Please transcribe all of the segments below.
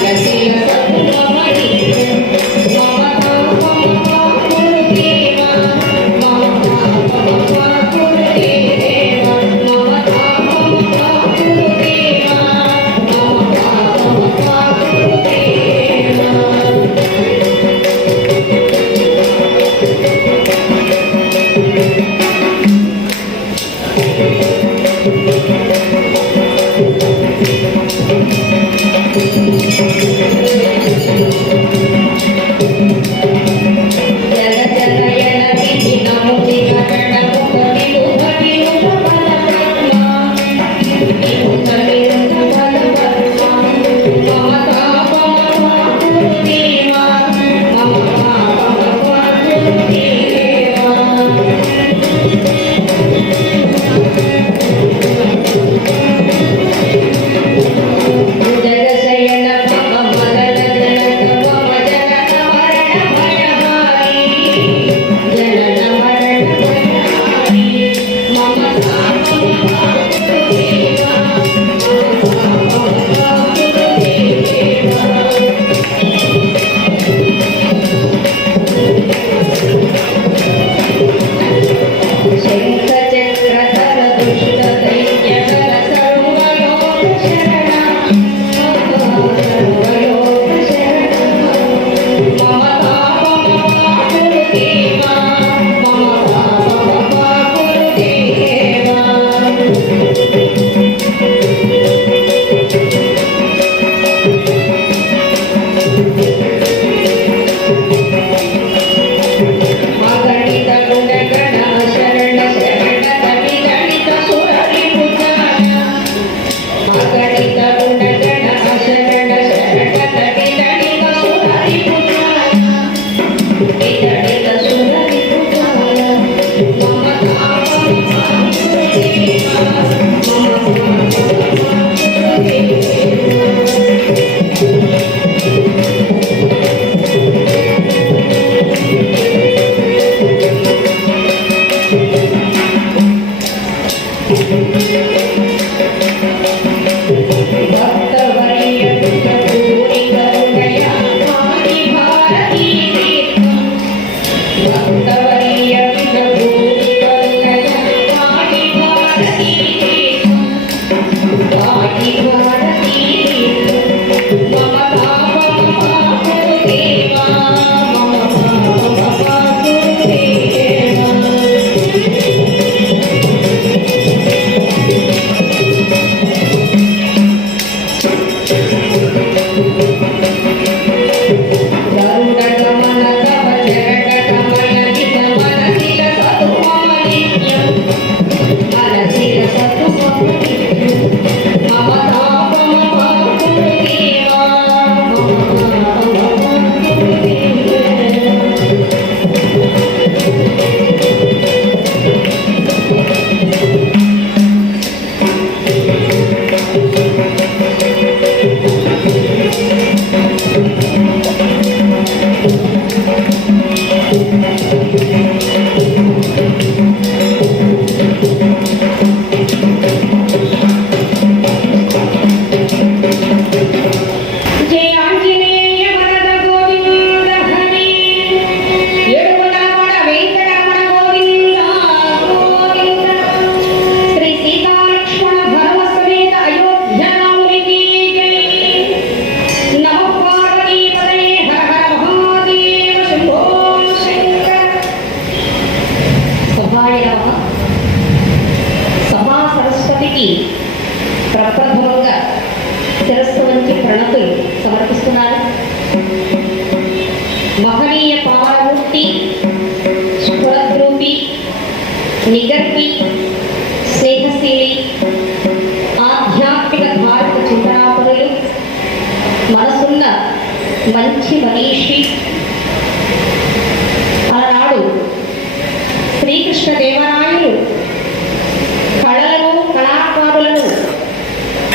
y así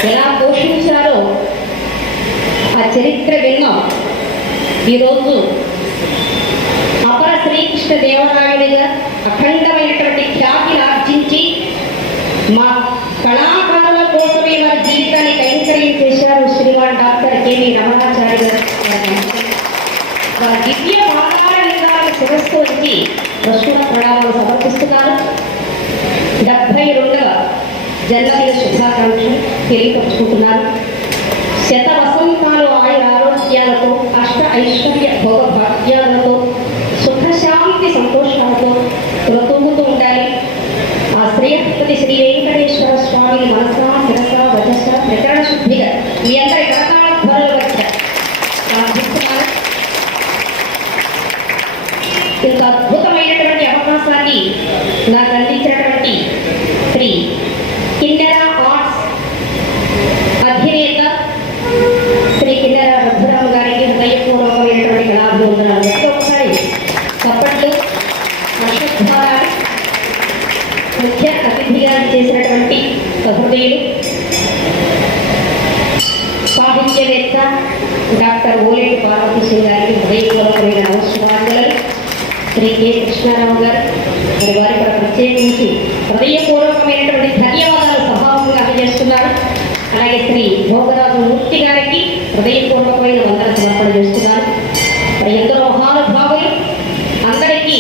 ఎలా పోషించారో ఆ చరిత్ర విన్నాం ఈరోజు అపర శ్రీకృష్ణ దేవరాయుడిగా అఖండమైనటువంటి ఖ్యాతిని ఆర్జించి మా కళాకారుల కోసమే వారి జీవితాన్ని కైంకర్యం చేశారు శ్రీవాన్ డాక్టర్ కేవీ రమణాచార్య వారి దివ్య పాదాల లింగాలను శిరస్సు వచ్చి ప్రశ్న ప్రణాళిక సమర్పిస్తున్నారు. డెబ్బై రెండు జన్మదిన శుభాకాంక్షలు తెలియపరుచుకుంటున్నారు శత వసంతాలు ఆయుర ఆరోగ్యాలతో అష్ట ఐశ్వర్య భోగ భాగ్యాలతో సుఖశాంతి సంతోషాలతో తులతూగుతూ ఉండాలి. ఆ శ్రేయపతి శ్రీ వెంకటేశ్వర స్వామిని మనసా శిరస వజస ప్రకరణ శుద్ధిగా మీ శ్రీ కె. కృష్ణారావు గారు. మరి వారి కూడా ప్రత్యేకించి హృదయపూర్వకమైనటువంటి ధన్యవాదాలు సభాముఖంగా అందజేస్తున్నారు. అలాగే శ్రీ భోగరాజు మూర్తి గారికి హృదయపూర్వకమైన వందన సమర్పణ చేస్తున్నారు. మరి ఎందరో మహానుభావులు అందరికీ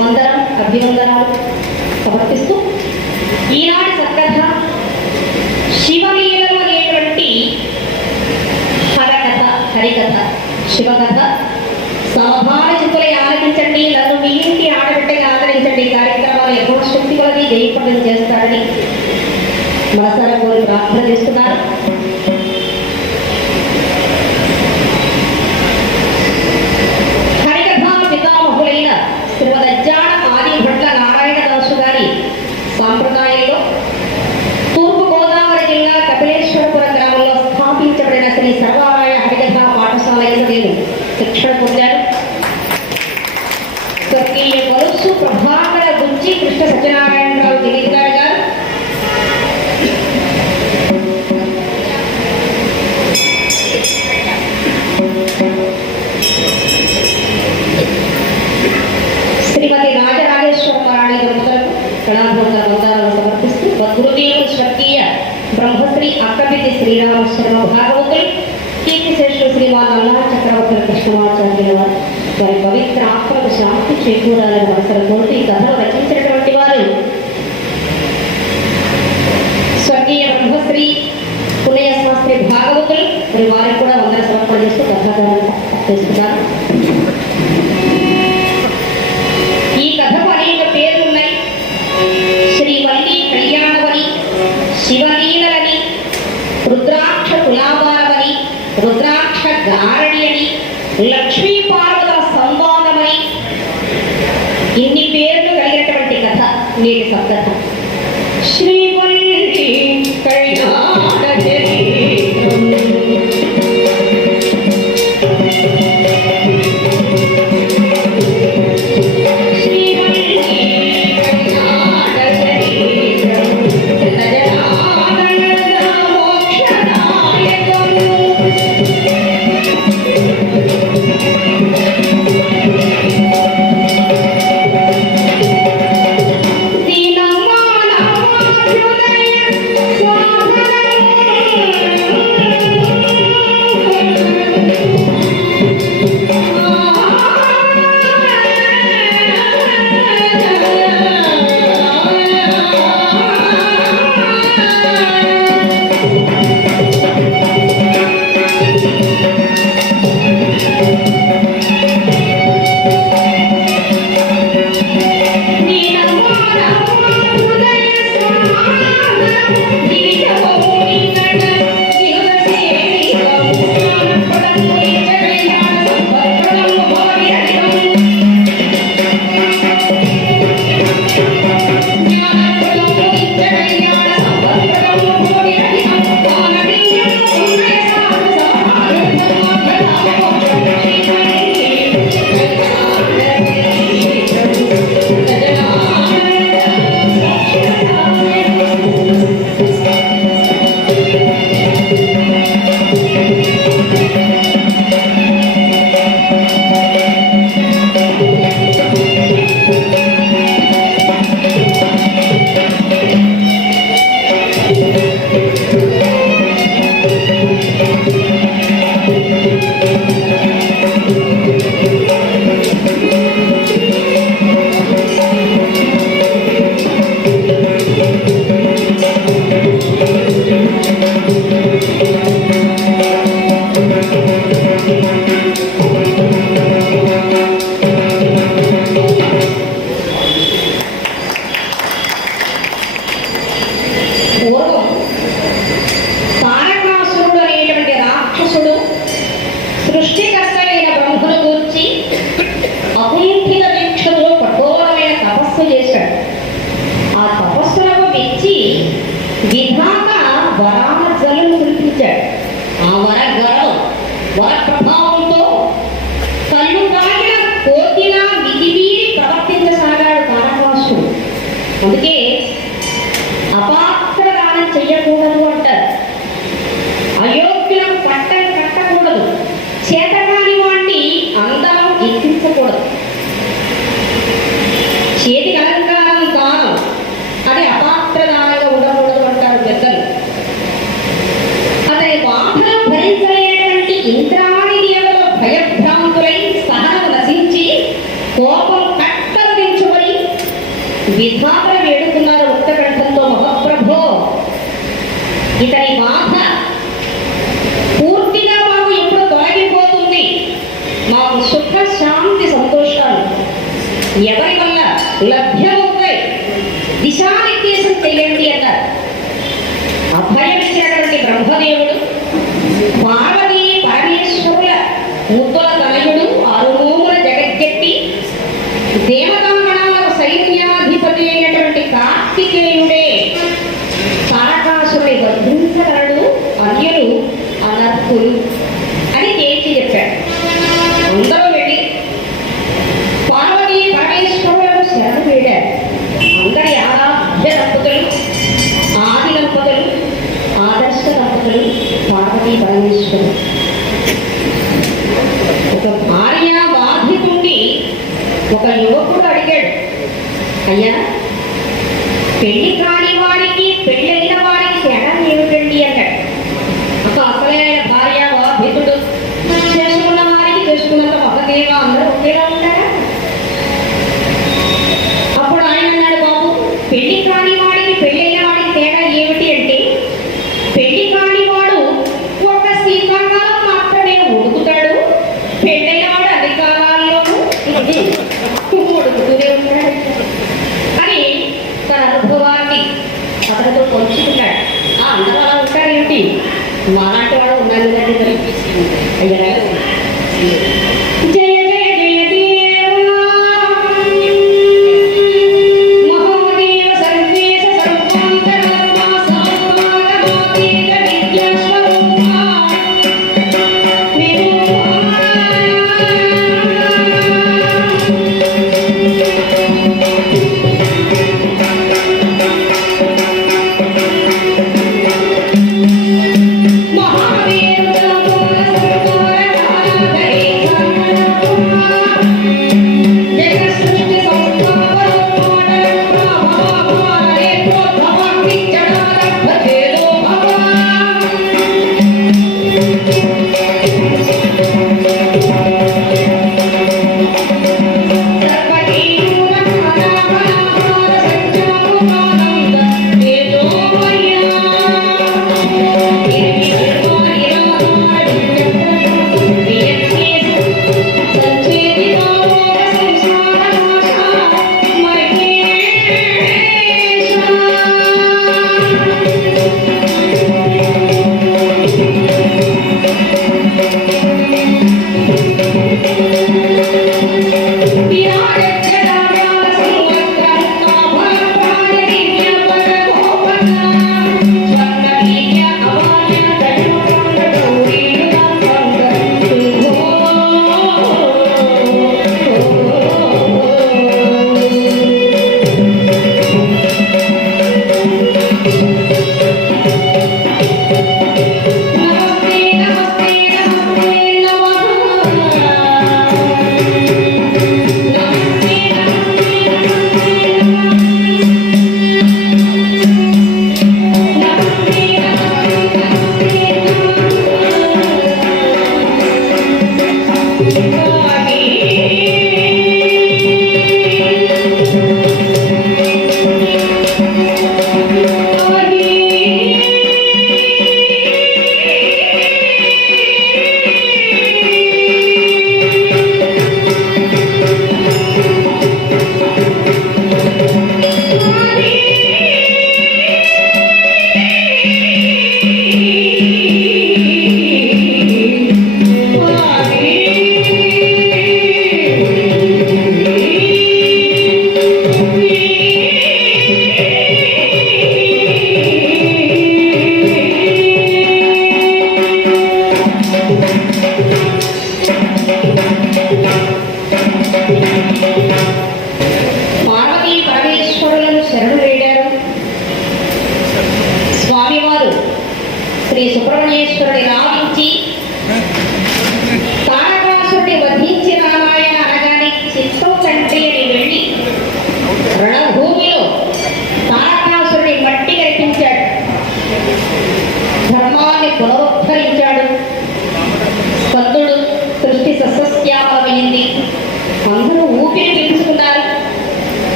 వందనం అభివందనాలు సమర్పిస్తూ ఈనాటి సత్కథ శివలీలలు అనేటువంటి హరకథ హరికథ శివకథ ప్రార్థన చేస్తున్నారు. గారి సాంప్రదాయంలో తూర్పు గోదావరి జిల్లా కపిలేశ్వరపురం గ్రామంలో స్థాపించబడిన శ్రీ సర్వారాయ హరికథా పాఠశాల నేను శిక్షణ పొందాను. స్వర్గీయ కొలుసు ప్రభాకర గుంచి కృష్ణ సత్యనారాయణ ಕಾರ್ಯಕ್ರಮ ಭಾಗವಹಿಸಲು ಕೀರ್ತಿಶ್ರೇಷ್ಠ ಶ್ರೀಮಾನ್ ಮಲ್ಲಾರ ಚಕ್ರವರ್ತಿ ಕೃಷ್ಣಮಾಚಾರ್ಯ వారి పవిత్ర ఆత్మక శాంతి చేకూరాలని అవసరం కోరుతూ ఈ కథను రచించినటువంటి వారు స్వర్గీయ బ్రహ్మశ్రీ పుణ్యశాస్త్రి భాగవతులు మరి వారికి కూడా వందల సమర్పణ చేస్తూ కథాకారాన్ని చేస్తున్నారు